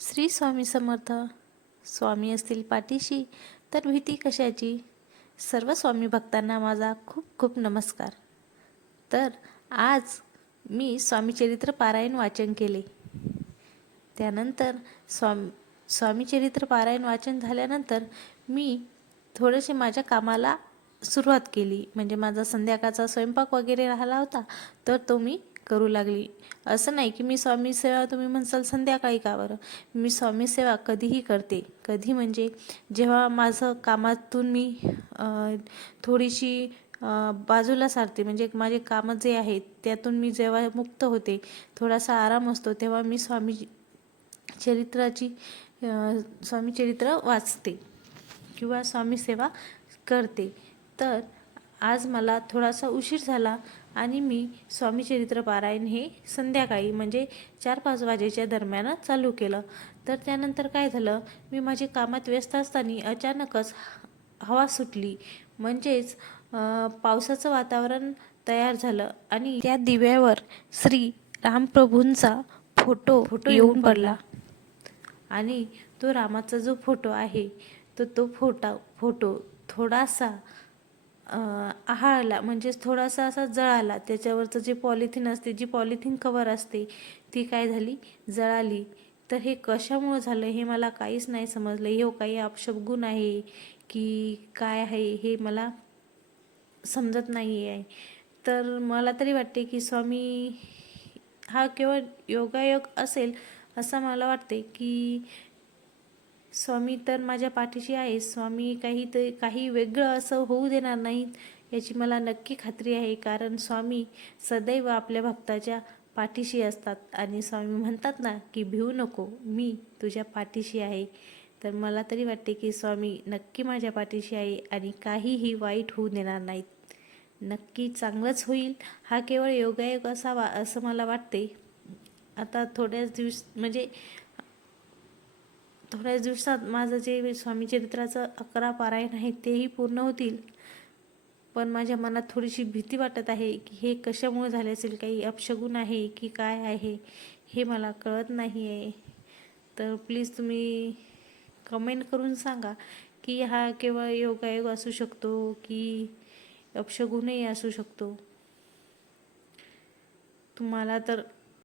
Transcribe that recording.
श्री स्वामी समर्थ. स्वामी असतील पाठीशी तर भीती कशाची? सर्व स्वामी भक्तांना माझा खूप खूप नमस्कार. तर आज मी स्वामी चरित्र पारायण वाचन केले. त्यानंतर स्वामी स्वामी चरित्र पारायण वाचन झाल्यानंतर मी थोडेसे माझ्या कामाला सुरुवात केली. म्हणजे माझा संध्याकाळचा स्वयंपाक वगैरे राहिला होता तर तो मी करू लागली. असं नाही की मी स्वामी सेवा तुम्ही म्हणसाल संध्याकाळी का बरं? मी स्वामी सेवा कधीही करते. कधी म्हणजे जेव्हा माझं कामातून मी थोडीशी बाजूला सारते म्हणजे माझे कामं जे आहेत त्यातून मी जेव्हा मुक्त होते थोडासा आराम असतो तेव्हा मी स्वामी चरित्राची स्वामी चरित्र वाचते किंवा स्वामी सेवा करते. तर आज मला थोडासा उशीर झाला आणि मी स्वामी चरित्र पारायण हे संध्याकाळी म्हणजे चार पाच वाजेच्या दरम्यान चालू केलं. तर त्यानंतर काय झालं मी माझी कामात व्यस्त असताना अचानकच हवा सुटली. म्हणजेच पावसाचं वातावरण तयार झालं आणि त्या दिव्यावर श्री रामप्रभूंचा फोटो फोटो येऊन पडला. आणि तो रामाचा जो फोटो आहे तर तो फोटा फोटो थोडासा आहाळला म्हणजेच थोडासा असा जळाला. त्याच्यावरचं जे पॉलिथिन असते जी पॉलिथिन कवर असते ती काय झाली? जळाली. तर हे कशामुळं झालं हे मला काहीच नाही समजलं. हे हो, काही अपशब्गुण आहे की काय आहे हे मला समजत नाही आहे तर मला तरी वाटते की स्वामी हा केवळ योगायोग असेल असं मला वाटते की स्वामी तर माझ्या पाठीशी आहे स्वामी काही ते काही वेगळं असं होऊ देणार नाहीत याची मला नक्की खात्री आहे. कारण स्वामी सदैव आपल्या भक्ताच्या पाठीशी असतात. आणि स्वामी म्हणतात ना की भिवू नको मी तुझ्या पाठीशी आहे. तर मला तरी वाटते की स्वामी नक्की माझ्या पाठीशी आहे आणि काहीही वाईट होऊ देणार नाहीत. नक्की चांगलंच होईल. हा केवळ योगायोग असावा असं मला वाटते. आता थोड्याच दिवस म्हणजे थोड्याच दिवसात माझं जे स्वामी चरित्राचं अकरा पारायण आहे तेही पूर्ण होतील. पण माझ्या मनात थोडीशी भीती वाटत आहे की हे कशामुळे झाले असेल? काही अपशगुन आहे की काय आहे? हे मला कळत नाही आहे तर प्लीज तुम्ही कमेंट करून सांगा की हा केवळ योगायोग असू शकतो की अपशगुनही असू शकतो? तुम्हाला तर